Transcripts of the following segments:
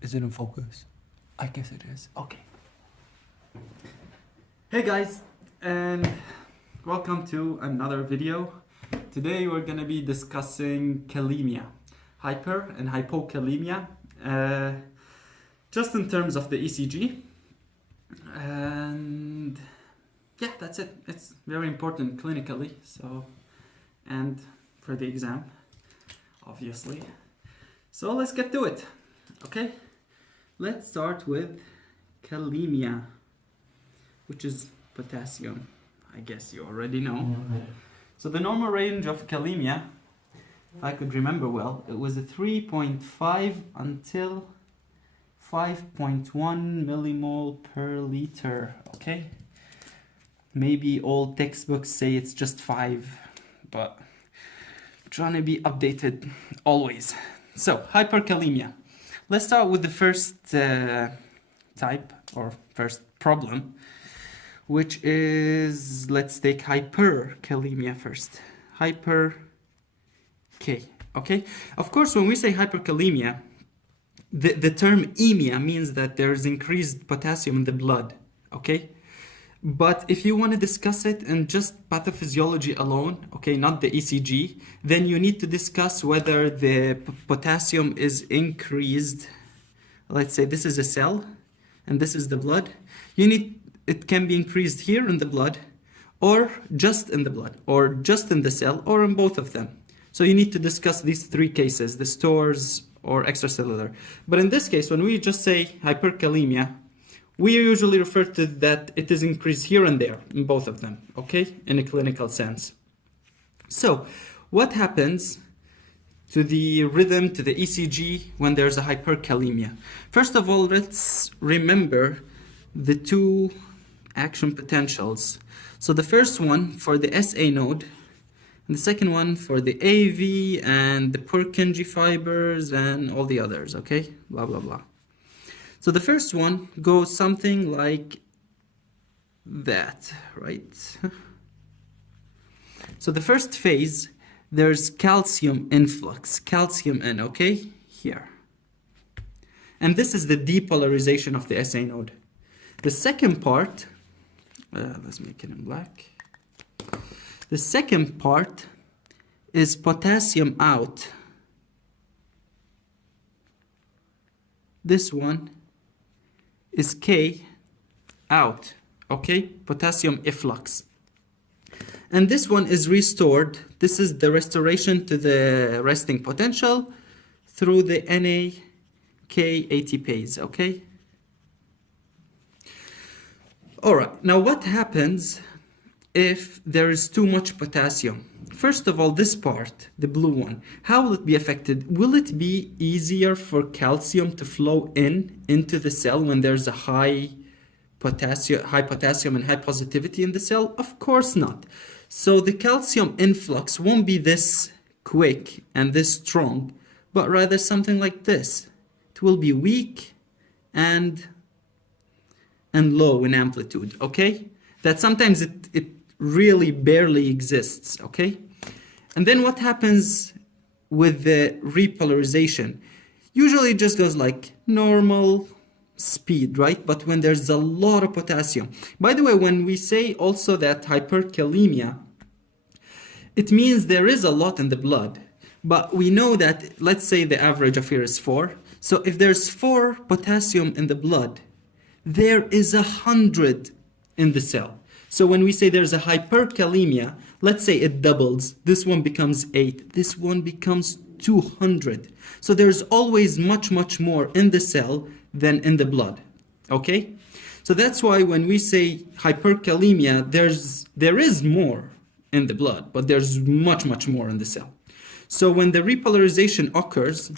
Is it in focus? I guess it is. Okay. Hey guys, and welcome to another video. Today we're gonna be discussing kalemia, hyper and hypokalemia, just in terms of the ECG. And yeah, that's it. It's very important clinically, so, and for the exam, obviously. So let's get to it. Okay, let's start with kalemia, which is potassium. I guess you already know. So the normal range of kalemia, if I could remember well, it was a 3.5 until 5.1 millimole per liter. Okay, maybe all textbooks say it's just 5, but I'm trying to be updated always. So hyperkalemia. Let's start with the first type or first problem, which is, let's take hyperkalemia first. Hyper K, okay? Of course, when we say hyperkalemia, the term emia means that there's increased potassium in the blood, okay? But if you want to discuss it in just pathophysiology alone, okay, not the ECG, then you need to discuss whether the potassium is increased. Let's say this is a cell and this is the blood. It can be increased here in the blood, or just in the blood, or just in the cell, or in both of them. So you need to discuss these three cases, the stores or extracellular. But in this case, when we just say hyperkalemia, we usually refer to that it is increased here and there in both of them, okay, in a clinical sense. So what happens to the rhythm, to the ECG, when there's a hyperkalemia? First of all, let's remember the two action potentials. So the first one for the SA node, and the second one for the AV and the Purkinje fibers and all the others, okay? Blah, blah, blah. So the first one goes something like that, right? So the first phase, there's calcium influx, calcium in, okay? Here. And this is the depolarization of the SA node. The second part, let's make it in black. The second part is potassium out. This one is K out, okay? Potassium efflux. And this one is restored. This is the restoration to the resting potential through the NAK ATPase, okay? All right, now what happens if there is too much potassium? First of all, this part, the blue one, how will it be affected? Will it be easier for calcium to flow into the cell when there's a high potassium and high positivity in the cell? Of course not. So the calcium influx won't be this quick and this strong, but rather something like this. It will be weak and low in amplitude, okay? That sometimes it really barely exists, okay? And then what happens with the repolarization? Usually it just goes like normal speed, right? But when there's a lot of potassium. By the way, when we say also that hyperkalemia, it means there is a lot in the blood. But we know that, let's say the average of here is 4. So if there's 4 potassium in the blood, there is 100 in the cell. So when we say there's a hyperkalemia, let's say it doubles. This one becomes 8. This one becomes 200. So there's always much, much more in the cell than in the blood. Okay? So that's why when we say hyperkalemia, there is more in the blood, but there's much, much more in the cell. So when the repolarization occurs,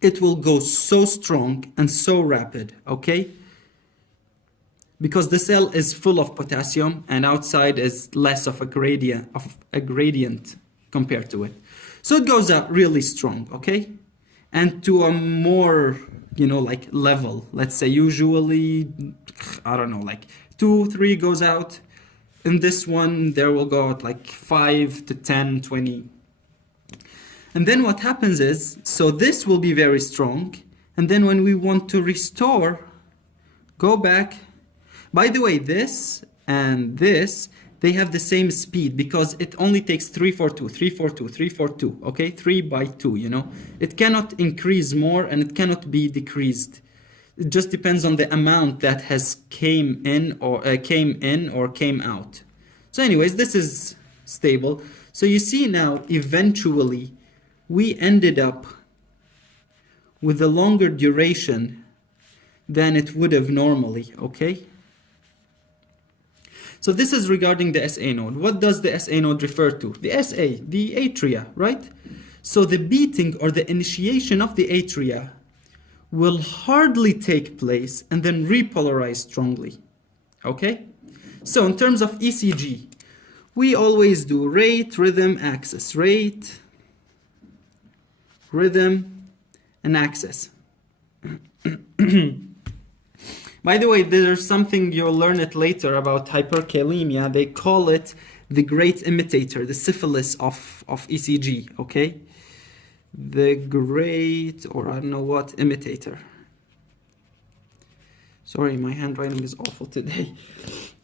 it will go so strong and so rapid, okay? Because the cell is full of potassium and outside is less of a gradient compared to it. So it goes up really strong, okay? And to a more, like level, let's say usually, I don't know, like 2, 3 goes out. In this one, there will go out like 5 to 10, 20. And then what happens is, so this will be very strong, And then when we want to restore, go back. By the way, this and this, they have the same speed because it only takes 342, 342, 342, okay? 3 by 2, you know? It cannot increase more and it cannot be decreased. It just depends on the amount that has came in or came out. So anyways, this is stable. So you see now, eventually, we ended up with a longer duration than it would have normally, okay? So this is regarding the SA node. What does the SA node refer to? The SA, the atria, right? So the beating or the initiation of the atria will hardly take place and then repolarize strongly, okay? So in terms of ECG, we always do rate, rhythm, axis. Rate, rhythm, and axis. By the way, there's something you'll learn it later about hyperkalemia. They call it the great imitator, the syphilis of ECG, okay? The great, or I don't know what, imitator. Sorry, my handwriting is awful today.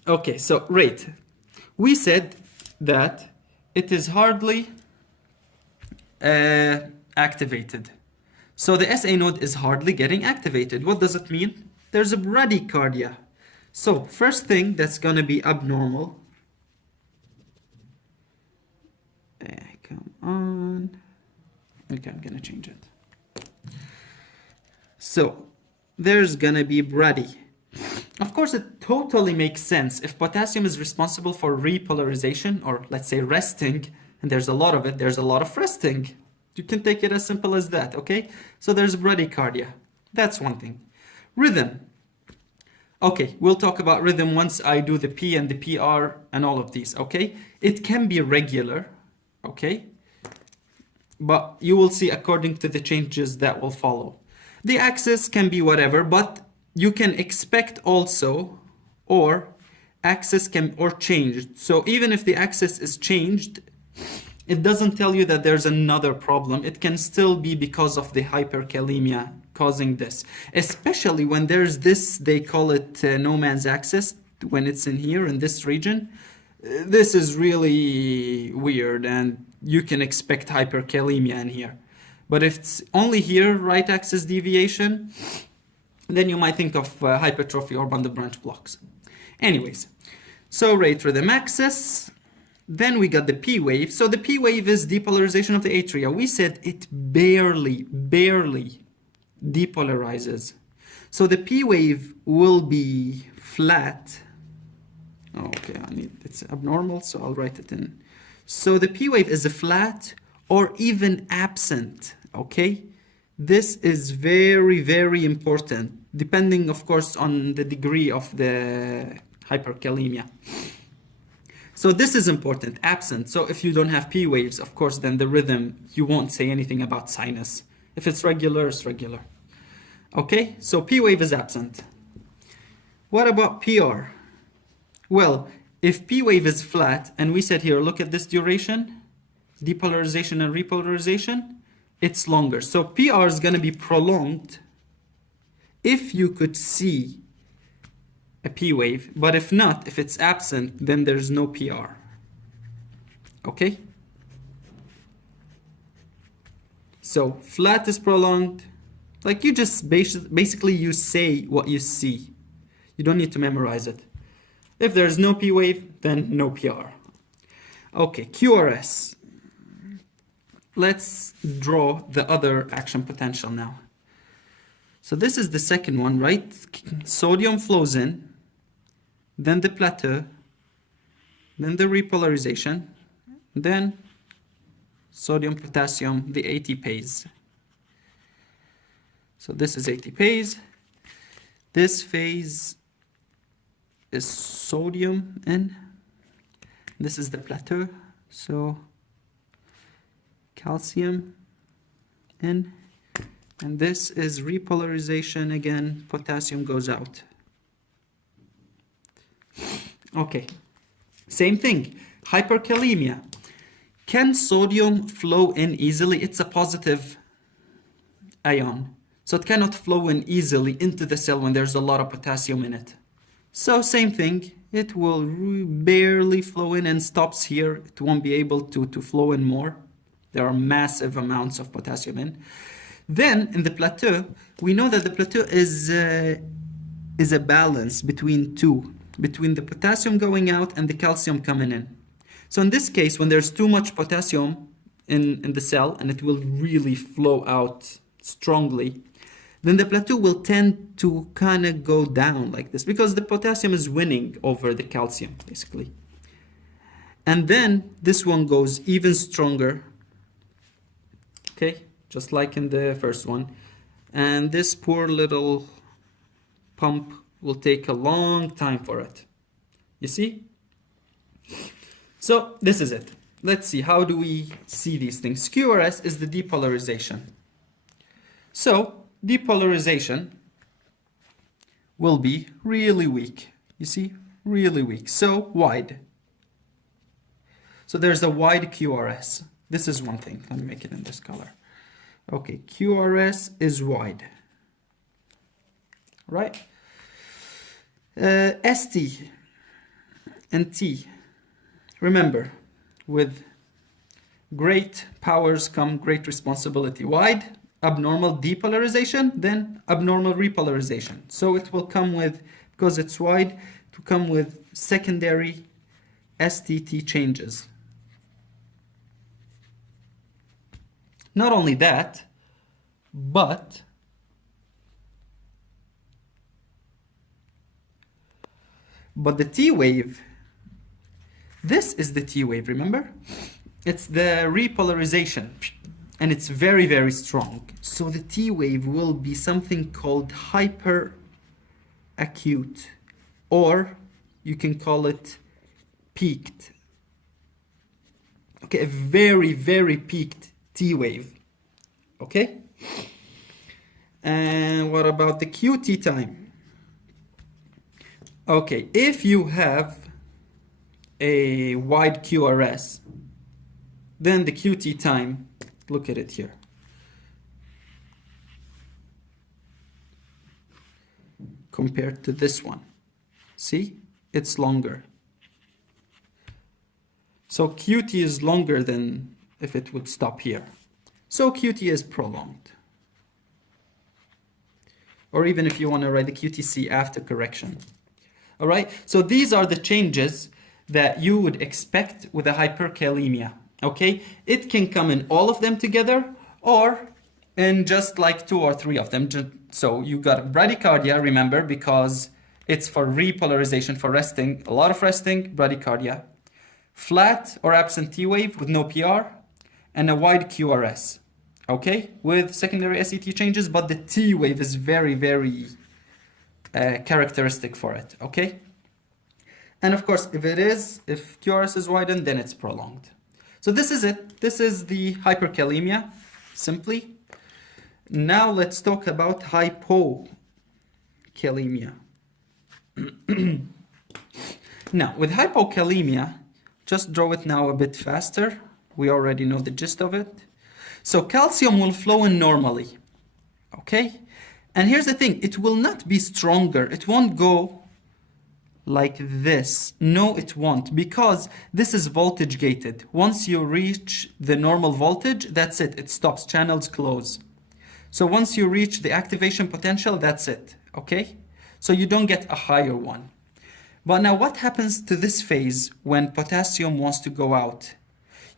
Okay, so rate. We said that it is hardly activated. So the SA node is hardly getting activated. What does it mean? There's a bradycardia. So first thing that's going to be abnormal. Come on. Okay, I'm going to change it. So there's going to be brady. Of course, it totally makes sense. If potassium is responsible for repolarization, or let's say resting, and there's a lot of it, there's a lot of resting. You can take it as simple as that, okay? So there's bradycardia. That's one thing. Rhythm. Okay, we'll talk about rhythm once I do the P and the PR and all of these, okay? It can be regular, okay? But you will see according to the changes that will follow. The axis can be whatever, but you can expect also, or axis can, or changed. So even if the axis is changed, it doesn't tell you that there's another problem. It can still be because of the hyperkalemia causing this. Especially when there's this, they call it no man's axis, when it's in here, in this region. This is really weird and you can expect hyperkalemia in here. But if it's only here, right axis deviation, then you might think of hypertrophy or bundle branch blocks. Anyways, so rate rhythm axis. Then we got the P wave. So the P wave is depolarization of the atria. We said it barely depolarizes. So the P wave will be flat. Oh, okay, it's abnormal, so I'll write it in. So the P wave is a flat or even absent, okay? This is very important, depending, of course, on the degree of the hyperkalemia. So this is important, absent. So if you don't have P waves, of course, then the rhythm, you won't say anything about sinus. If it's regular, it's regular. Okay, so P wave is absent. What about PR? Well, if P wave is flat, and we said here, look at this duration, depolarization and repolarization, it's longer. So PR is going to be prolonged if you could see a P wave, but if not, if it's absent, then there's no PR. Okay? So flat is prolonged. Like you just basically you say what you see. You don't need to memorize it. If there's no P wave, then no PR. Okay, QRS. Let's draw the other action potential now. So this is the second one, right? Sodium flows in, then the plateau, then the repolarization, then sodium, potassium, the ATPase. So this is ATPase. This phase is sodium in. This is the plateau. So calcium in. And this is repolarization again. Potassium goes out. Okay. Same thing. Hyperkalemia. Can sodium flow in easily? It's a positive ion. So it cannot flow in easily into the cell when there's a lot of potassium in it. So same thing, it will barely flow in and stops here. It won't be able to flow in more. There are massive amounts of potassium in. Then in the plateau, we know that the plateau is a balance between two, between the potassium going out and the calcium coming in. So in this case, when there's too much potassium in the cell and it will really flow out strongly, then the plateau will tend to kind of go down like this because the potassium is winning over the calcium, basically. And then this one goes even stronger, okay, just like in the first one. And this poor little pump will take a long time for it. You see? So this is it. Let's see, how do we see these things? QRS is the depolarization. So depolarization will be really weak. You see? Really weak. So wide. So there's a wide QRS. This is one thing. Let me make it in this color. Okay, QRS is wide. Right? ST and T. Remember, with great powers come great responsibility. Wide, abnormal depolarization, then abnormal repolarization. So it will come with, because it's wide, to come with secondary STT changes. Not only that, but the T wave, this is the T wave, remember? It's the repolarization, and it's very, very strong. So the T wave will be something called hyperacute, or you can call it peaked. Okay, a very, very peaked T wave. Okay? And what about the QT time? Okay, if you have a wide QRS, then the QT time, look at it here. Compared to this one. See? It's longer. So QT is longer than if it would stop here. So QT is prolonged. Or even if you want to write the QTC after correction. All right, so these are the changes that you would expect with a hyperkalemia. Okay, it can come in all of them together or in just like 2 or 3 of them. So you got bradycardia, remember, because it's for repolarization, for resting, a lot of resting, bradycardia. Flat or absent T wave with no PR, and a wide QRS. Okay, with secondary SET changes, but the T wave is very, very characteristic for it. Okay, and of course, if QRS is widened, then it's prolonged. So this is it. This is the hyperkalemia, simply. Now let's talk about hypokalemia. Now, with hypokalemia, just draw it now a bit faster. We already know the gist of it. So calcium will flow in normally. Okay? And here's the thing, it will not be stronger. It won't go like this. No, it won't, because this is voltage gated. Once you reach the normal voltage, that's it. It stops, channels close. So once you reach the activation potential, that's it. Okay? So you don't get a higher one. But now what happens to this phase when potassium wants to go out?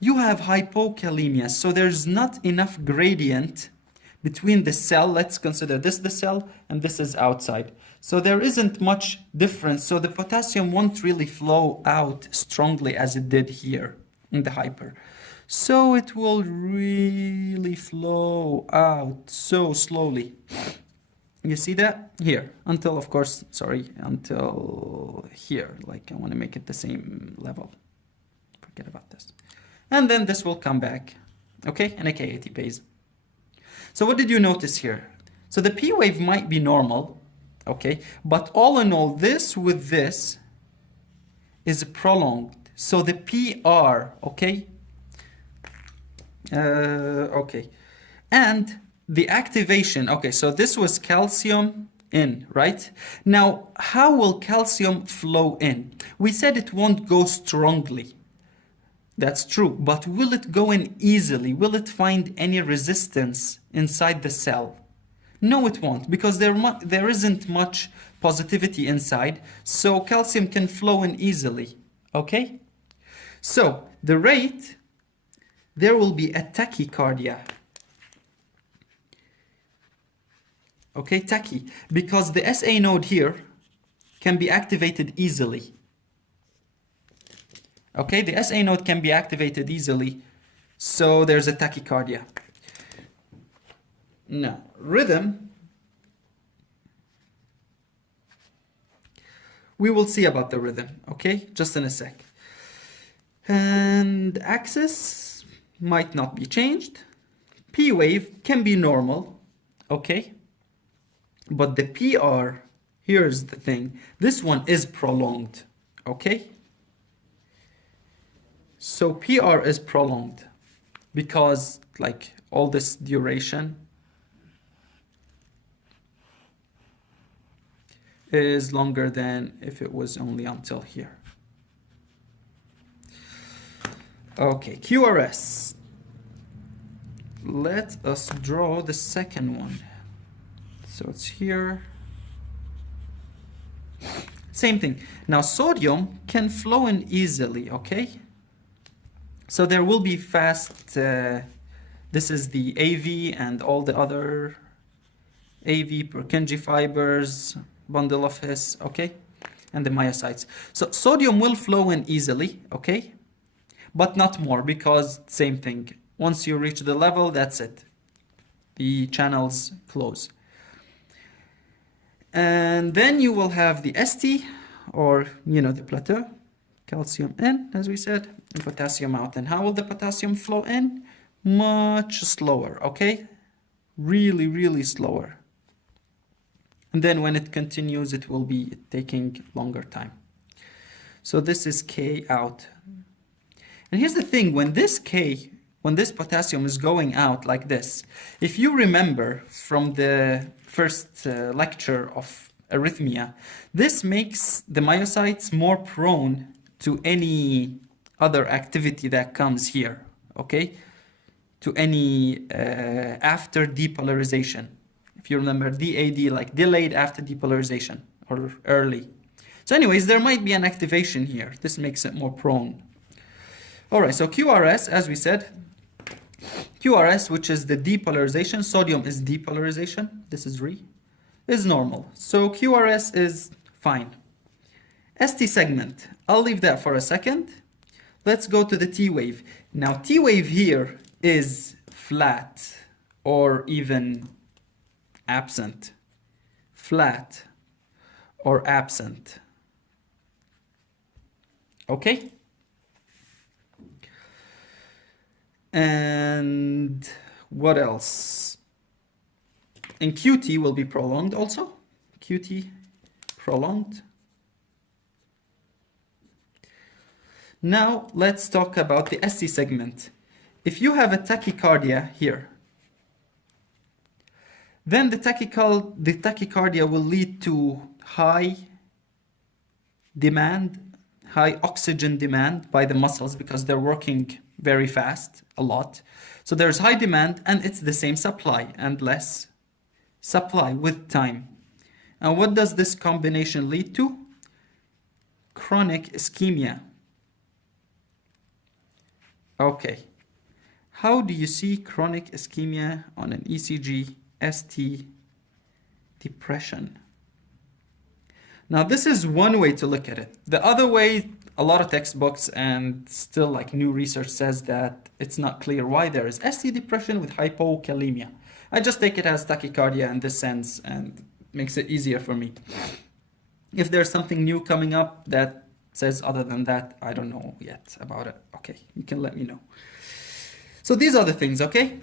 You have hypokalemia, so there's not enough gradient between the cell. Let's consider this the cell and this is outside. So there isn't much difference. So the potassium won't really flow out strongly as it did here in the hyper. So it will really flow out so slowly. You see that? Here, until, of course, sorry, until here. Like, I want to make it the same level. Forget about this. And then this will come back, okay, in a KAT phase. So what did you notice here? So the P wave might be normal, okay, but all in all, this with this is prolonged. So the PR, okay, okay, and the activation, okay, so this was calcium in, right? Now, how will calcium flow in? We said it won't go strongly. That's true, but will it go in easily? Will it find any resistance inside the cell? No, it won't, because there isn't much positivity inside, so calcium can flow in easily, okay? So, the rate, there will be a tachycardia. Okay, tachy, because the SA node here can be activated easily. Okay, the SA node can be activated easily, so there's a tachycardia. Now, rhythm, we will see about the rhythm, okay, just in a sec. And axis might not be changed. P wave can be normal, okay? But the PR, here's the thing, this one is prolonged, okay? So PR is prolonged because like all this duration is longer than if it was only until here. Okay, QRS. Let us draw the second one. So it's here. Same thing. Now sodium can flow in easily, okay? So there will be fast, this is the AV and all the other AV, Purkinje fibers, bundle of His, okay? And the myocytes. So sodium will flow in easily, okay? But not more, because same thing. Once you reach the level, that's it. The channels close. And then you will have the ST, or, you know, the plateau. Calcium in, as we said, and potassium out. And how will the potassium flow in? Much slower, okay? Really, really slower. And then when it continues, it will be taking longer time. So this is K out. And here's the thing, when this potassium is going out like this, if you remember from the first lecture of arrhythmia, this makes the myocytes more prone to any other activity that comes here, okay? To any after depolarization. If you remember DAD, like delayed after depolarization or early. So anyways, there might be an activation here. This makes it more prone. All right, so QRS, as we said, QRS, which is the depolarization, sodium is depolarization, this is Re, is normal. So QRS is fine. ST segment, I'll leave that for a second. Let's go to the T wave. Now T wave here is flat or even absent. Flat or absent. Okay? And what else? And QT will be prolonged also. QT prolonged. Now let's talk about the ST segment. If you have a tachycardia here, then the tachycardia will lead to high demand, high oxygen demand by the muscles because they're working very fast, a lot. So there's high demand and it's the same supply and less supply with time. And what does this combination lead to? Chronic ischemia. Okay. How do you see chronic ischemia on an ECG ST depression? Now this is one way to look at it. The other way, a lot of textbooks and still like new research says that it's not clear why there is ST depression with hypokalemia. I just take it as tachycardia in this sense and makes it easier for me. If there's something new coming up that says other than that, I don't know yet about it. Okay, you can let me know. So these are the things, okay?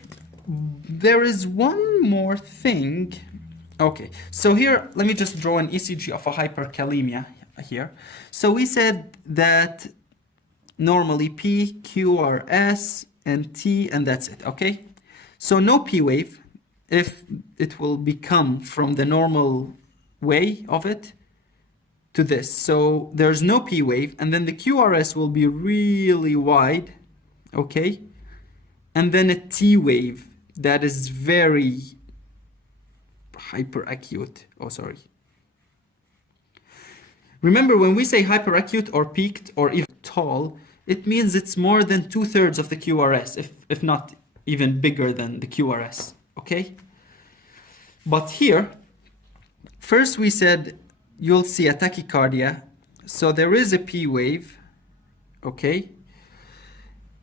There is one more thing. Okay, so here, let me just draw an ECG of a hyperkalemia here. So we said that normally P, Q, R, S, and T, and that's it, okay? So no P wave, if it will become from the normal way of it to this. So there's no P wave, and then the QRS will be really wide, okay? And then a T wave that is very hyperacute. Oh, sorry. Remember, when we say hyperacute or peaked or even tall, it means it's more than 2/3 of the QRS, if not even bigger than the QRS, okay? But here, first we said you'll see a tachycardia, so there is a P wave, okay?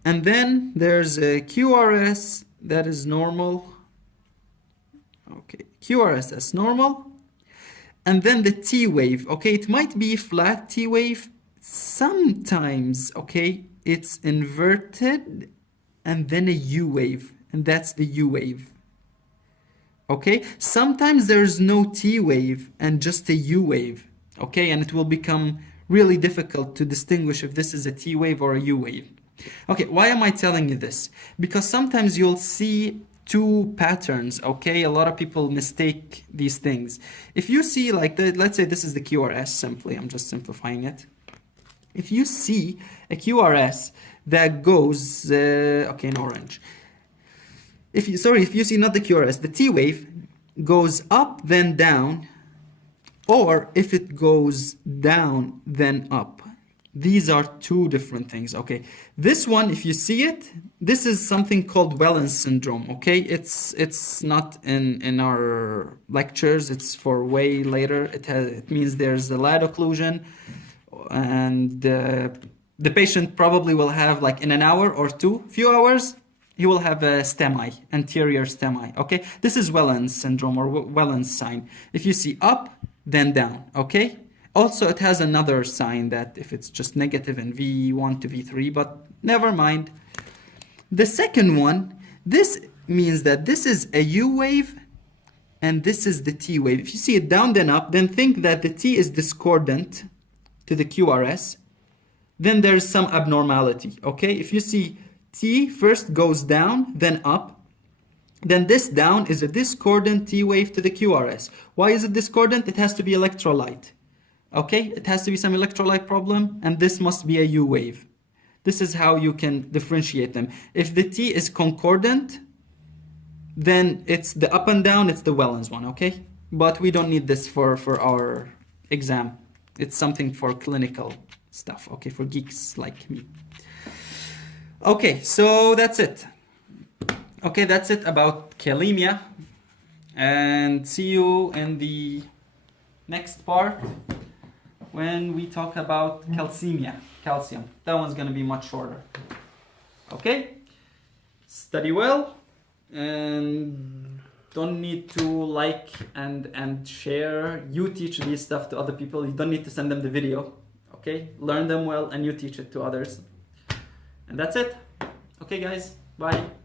And then there's a QRS that is normal, okay, QRS that's normal, and then the T wave, okay, it might be flat T wave, sometimes, okay, it's inverted, and then a U wave, and that's the U wave. Okay, sometimes there's no T wave and just a U wave, okay, and it will become really difficult to distinguish if this is a T wave or a U wave. Okay, why am I telling you this? Because sometimes you'll see two patterns, okay? A lot of people mistake these things. If you see like let's say this is the QRS simply, I'm just simplifying it. If you see a QRS that goes, okay, in orange. If you see not the QRS, the T wave goes up then down, or if it goes down then up. These are two different things, okay? This one, if you see it, this is something called Wellens syndrome, okay? It's not in our lectures, it's for way later. It means there's a light occlusion, and the patient probably will have, like, in an hour or few hours, he will have a STEMI, anterior STEMI, okay? This is Wellens syndrome or Wellens sign. If you see up, then down, okay? Also, it has another sign that if it's just negative in V1 to V3, but never mind. The second one, this means that this is a U wave and this is the T wave. If you see it down then up, then think that the T is discordant to the QRS. Then there's some abnormality, okay? If you see T first goes down, then up, then this down is a discordant T wave to the QRS. Why is it discordant? It has to be electrolyte, okay? It has to be some electrolyte problem, and this must be a U wave. This is how you can differentiate them. If the T is concordant, then it's the up and down, it's the Wellens one, okay? But we don't need this for our exam. It's something for clinical stuff, okay, for geeks like me. Okay, so that's it. Okay, that's it about kalemia. And see you in the next part when we talk about calcium. That one's gonna be much shorter. Okay? Study well and don't need to like and share. You teach this stuff to other people. You don't need to send them the video. Okay? Learn them well and you teach it to others. And that's it. Okay, guys. Bye.